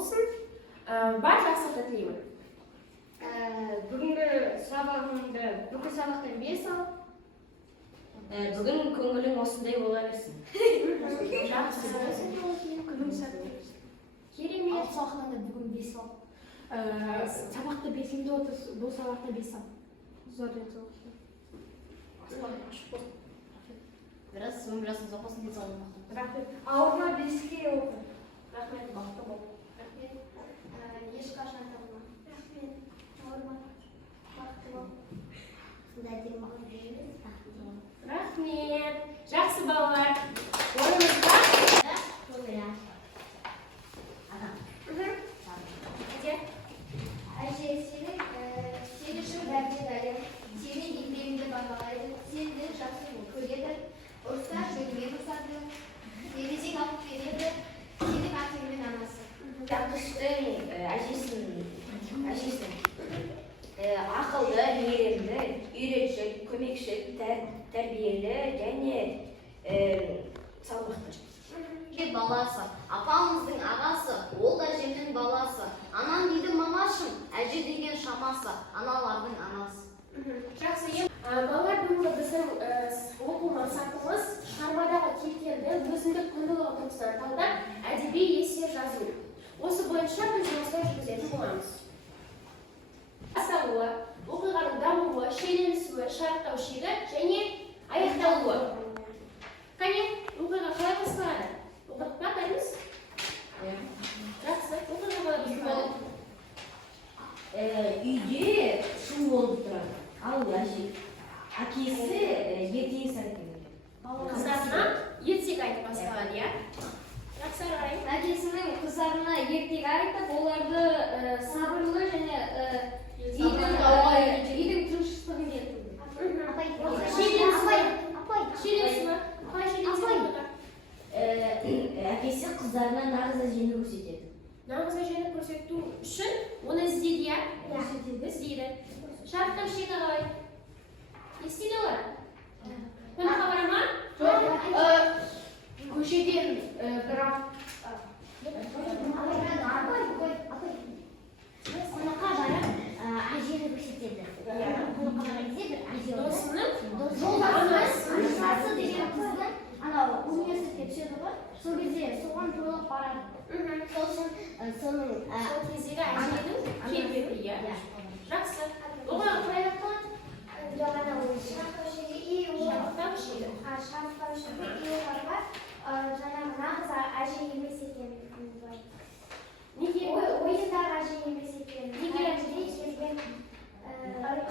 болсын. Бар жақсылықты тілеймін. Бүгінгі сабағыңды бүкіл сабақтан 5 ал. Бүгін көңілің осындай бола берсін. Жақсы. Күнің сәтті. Керемет. Сабақтан да бүгін 5 ал. Сабақты белсенді отырс, бұл сабақта 5 ал. Зор денсаулық. Біраз ұзақ болсын деп салдым. Рахмет. Ауырма 5-ке оқы. Рахмет. Бақытты бол. Рахмет. Ешқашан табылма. Рахмет. Ауырма. Бақытты бол. Рахмет. Жақсы балалар. Орныңызға. Әже, сені үшін бәріне дайын. Сені еңбегіңді бағалайды. Сені жақсы көреді. Ұрса жөнмен ұрсады. Терезек алып береді. Сенің атыңмен анасы. Ақыштың әжесін ақылды, мейірімді, үйретшіл, көмекшіл, тәрбиелі және салмақты. Баласы, апамыздың ағасы, ол да әжемнің баласы. Анам дейді мамашым, әже деген шамасы, аналардың анасы. Жақсы. Балалар, бүгінгі біздің оқу мақсатымыз шығармадағы кейіпкерді өзіндік құндылығы тұрғысынан талдап, әдеби эссе жазу. Осы бойынша біз жұмыстар жүргізетін боламыз. Басталуы, оқиғаның дамуы, шиеленісуі, шарықтау шегі және аяқталуы. Қане, оқиға қалай басталады? Оқып бақырыңыз? Жақсы, оқиға қалай басталады? Үйде шу болып тұрады. Ал әкесі ертегі айтады. Қыздарына ертегі айтып басталады, иә? Жақсы қарайын. Әкесінің қыздарына ертегі айтып, оларды сабырлы және үйдің тыныштығын етеді. Әкесі қыздарына нағыз әжені көрсетеді. Нағыз әжені көрсету үшін оны іздейді, иә? Іздейді. Шарықтау шегі қалай? Естиді олар? Қонаққа бара ма? Көшеден бірақ қонаққа барып әжені көрсетеді. Қонаққа барған кезде бір әже Досының жолдасы деген қызды анау университетке түседі ғой, сол кезде соған тойлап барады. Сол үшін соның сол кездегі әженің келбеті, иә? Жақсы. Оған қалай аяқталады? шарықтау шегі и Шарықтау шегі. шарықтау шегі и оларға жаңағы нағыз әже емес екенін Неге? ойындағы әже емес екенін Неге? келген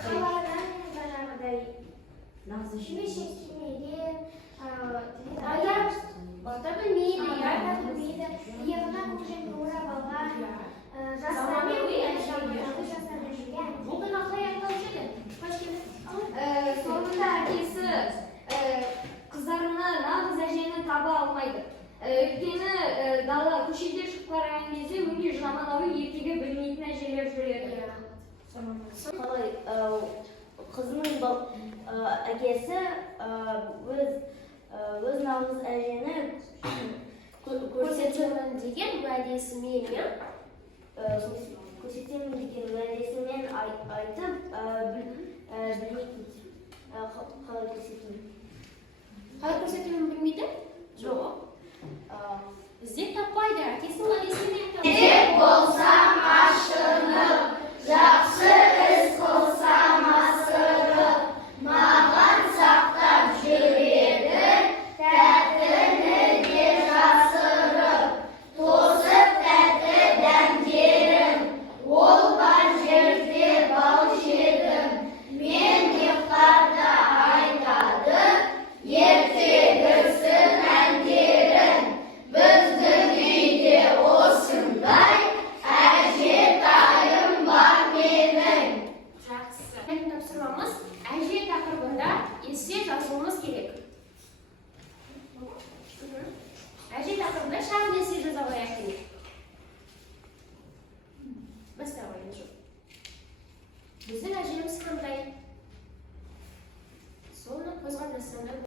қаладан жаңағыдай Нағыз әже. шешек кимеген Бата білмейді, иә? иығына көкшемді орап алған Заманауи әже, иә? жастармен жүрген. Оқиға қалай аяқталушы еді? Соңында әкесі қыздарына нағыз әжені таба алмайды. Өйткені көшеде шығып қараған кезде өте заманауи ертегі білмейтін әжелер жүреді. Қалай қызының әкесі өз нағыз әжені көрсетемін деген уәдесімен, иә? көрсетемін деген уәдесімен айтып білмейтін. Қалай көрсетемін? Қалай көрсетемін білмейді? Жоқ. Іздеп таппайды, әкесінің уәдесімен Іздеп болсам ашынып, жақсы іс қылсам асырып, маған сақтап жүреді, тәттіні де жасырып, тосып тәтті дәмдерін, ол бар жерде бал жедім, мен ұйықтарда айтады, ертегісін әндерін, біздің үйде осындай әжетайым бар менің. Жақсы. Тапсырмамыз әже тақырыбында эссе жазуымыз керек. Әже тақырыбында шағын эссе жаза қояйық керек. Баста қойыңыз жоқ. Біздің әжеміз қандай? Соны қозғап жазсаңдар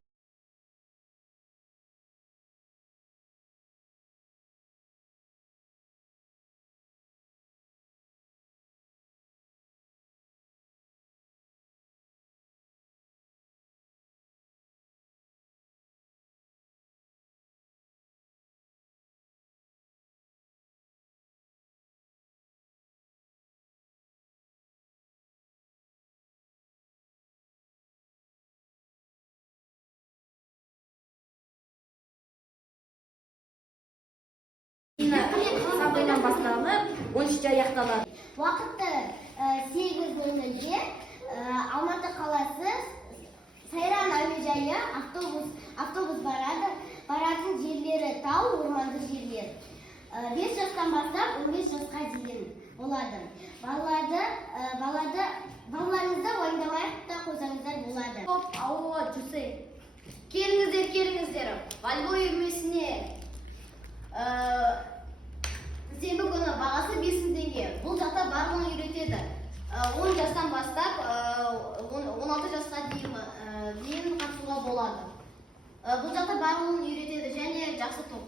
жастан басталып 13-те аяқталады. Уақытты 8:00-де Алматы қаласы Сайран әуежайы автобус барады. Баратын жерлері тау, орманды жерлер. 5 жастан бастап 15 жасқа дейін болады. Балаларыңызды уайымдамай та қойсаңыздар болады. Топ ауылға жүрсе. Келіңіздер. Волейбол үйірмесіне сенбі күні бағасы 5.000 теңге. Бұл жақта барлығын үйретеді. 10 жастан бастап 16 жасқа дейін қатысуға болады. Бұл жақта барлығын үйретеді және жақсы топ.